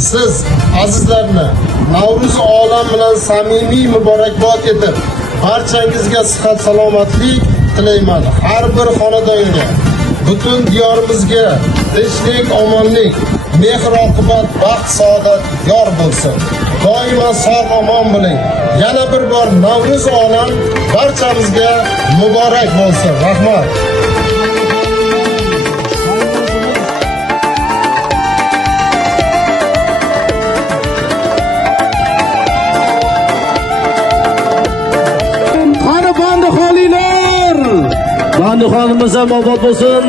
siz azizlarni Navruz olam bilan samimiy muborakbod etib, barchangizga sihat salomatlik tilayman. Har bir xonadonga, butun diyorimizga tinchlik, omonlik, mehr oqibat, baxt, saodat yor bo'lsin. Doimo sog' omon bo'ling. Yana bir bor Navruz olam barchamizga muborak bo'lsin. Rahmat. Bandixonimiz ham obod bo'lsin.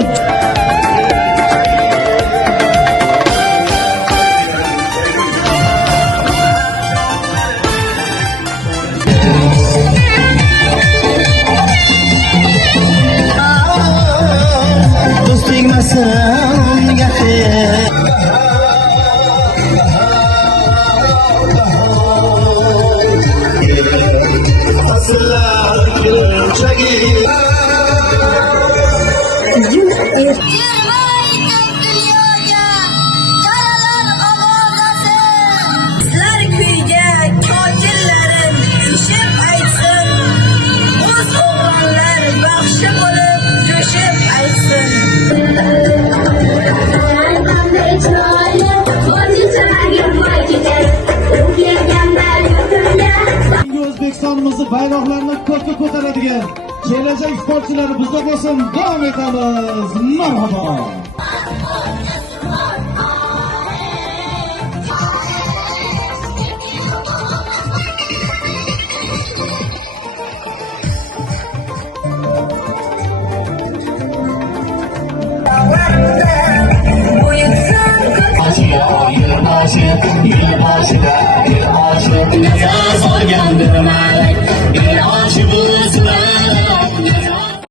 Do'stingmasin gapi aslar kelchagi O'zbekistonimizni bayroqlarini ko'kka ko'taradigan kelajak sportchilari bizda bo'lsin. Davom etamiz. Marhaba. Yılbaşı,